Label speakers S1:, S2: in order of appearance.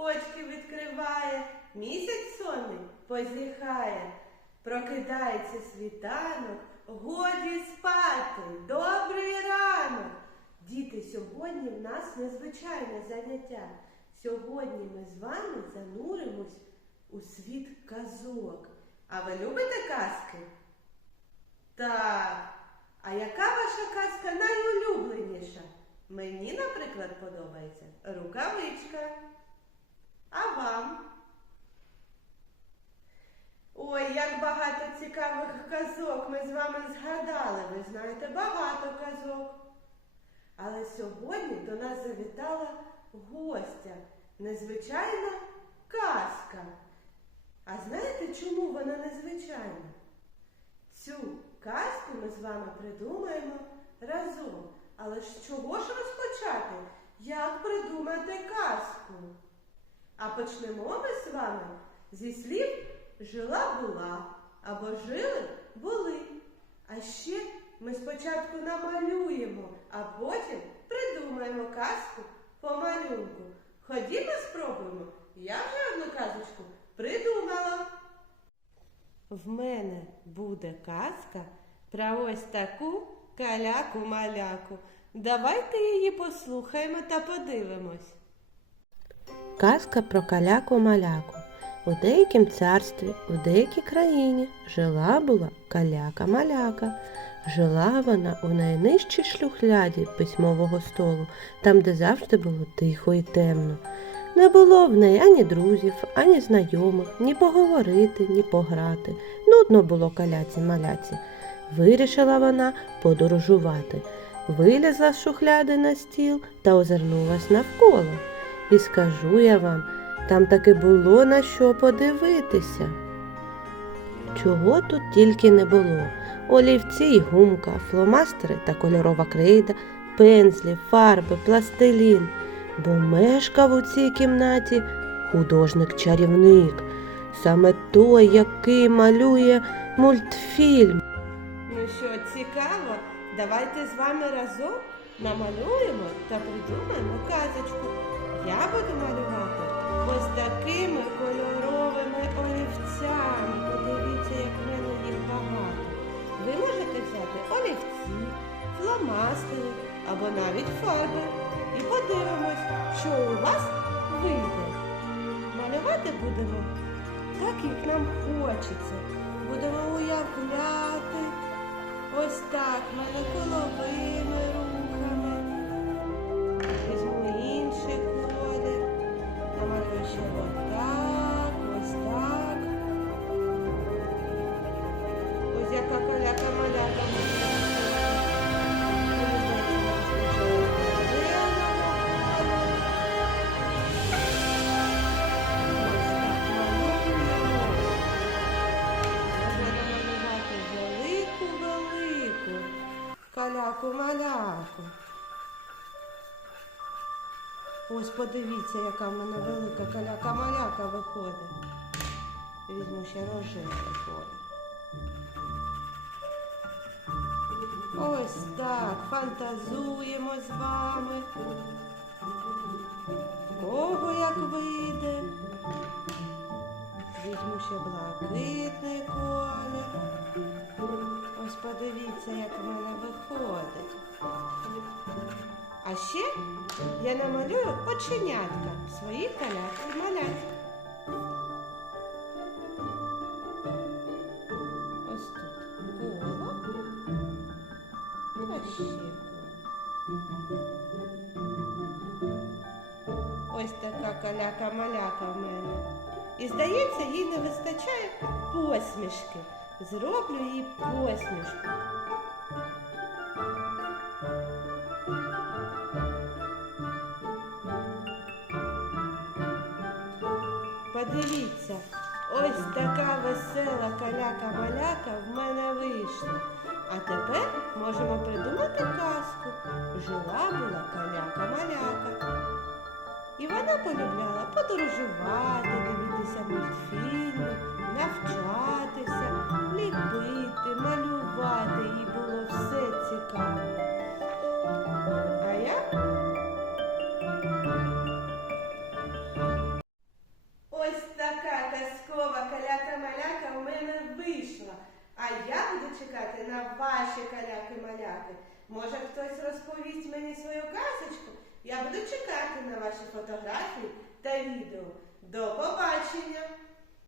S1: очки відкриває, місяць сонний позіхає. Прокидається світанок, годі спати, добрий ранок. Діти, сьогодні в нас незвичайне заняття. Сьогодні ми з вами зануримось у світ казок. А ви любите казки? Так. А яка ваша казка найулюбленіша? Мені, наприклад, подобається рукавичка. А вам? Ой, як багато цікавих казок ми з вами згадали. Ви знаєте багато казок. Але сьогодні до нас завітала гостя, незвичайна казка. А знаєте, чому вона незвичайна? Цю казку ми з вами придумаємо разом. Але ж чого ж розпочати? Як придумати казку? А почнемо ми з вами зі слів жила була або жили були. А ще ми спочатку намалюємо, а потім придумаємо казку по малюнку. Ходімо спробуємо. Я вже одну казочку придумала. В мене буде казка про ось таку каляку-маляку. Давайте її послухаємо та подивимось.
S2: Казка про каляку-маляку. У деякім царстві, у деякій країні жила була каляка-маляка. Жила вона у найнижчій шлюхляді письмового столу, там, де завжди було тихо і темно. Не було в неї ані друзів, ані знайомих, ні поговорити, ні пограти. Нудно було каляці-маляці. Вирішила вона подорожувати. Вилізла з шухляди на стіл та озирнулась навколо. І скажу я вам, там таки було на що подивитися. Чого тут тільки не було. Олівці й гумка, фломастери та кольорова крейда, пензлі, фарби, пластилін. Бо мешкав у цій кімнаті художник-чарівник, саме той, який малює мультфільм.
S1: Ну що, цікаво? Давайте з вами разом намалюємо та придумаємо казочку. Я буду малювати ось такими кольоровими олівцями. Подивіться, як в мене їх багато. Ви можете взяти олівці, фломастери або навіть фарби. І подивимось, що у вас вийде. Малювати будемо так, як нам хочеться. Будемо уявляти. Ось так, мене рухами. Візьму інший каляку-маляку. Ось подивіться, яка в мене велика каляка-маляка виходить. Візьму ще рожевий колір. Ось так, фантазуємо з вами. Кого як вийде. Візьму ще блакитний колір. Ось подивіться, як в мене виходить. А ще я намалюю оченятка свої каляки малять. Ось тут коло. Та ще коло. Ось така каляка-маляка в мене. І здається, їй не вистачає посмішки. Зроблю їй посмішку. Подивіться, ось така весела каляка-маляка в мене вийшла. А тепер можемо придумати казку. Жила була каляка-маляка. І вона полюбляла подорожувати, дивитися мультфільми, навчатися, ліпити, малювати їй було все цікаво. А я? Ось така казкова каляка-маляка у мене вийшла. А я буду чекати на ваші каляки-маляки. Може хтось розповість мені свою казочку? Я буду чекати на ваші фотографії та відео. До побачення!